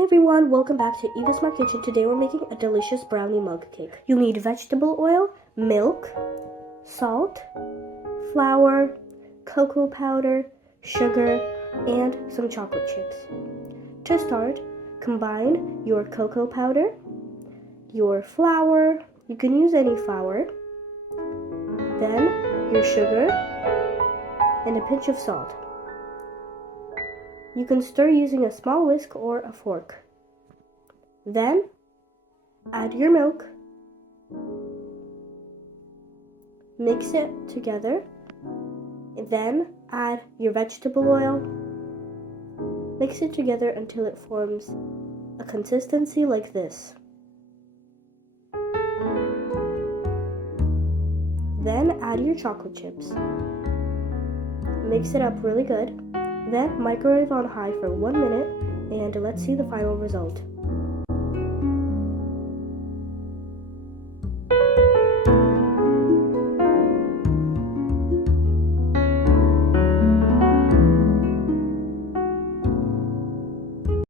Hey everyone, welcome back to Eva's Smart Kitchen. Today we're making a delicious brownie mug cake. You'll need vegetable oil, milk, salt, flour, cocoa powder, sugar, and some chocolate chips. To start, combine your cocoa powder, your flour, you can use any flour, then your sugar, and a pinch of salt. You can stir using a small whisk or a fork. Then, add your milk. Mix it together. Then, add your vegetable oil. Mix it together until it forms a consistency like this. Then, add your chocolate chips. Mix it up really good. Then microwave on high for 1 minute and let's see the final result.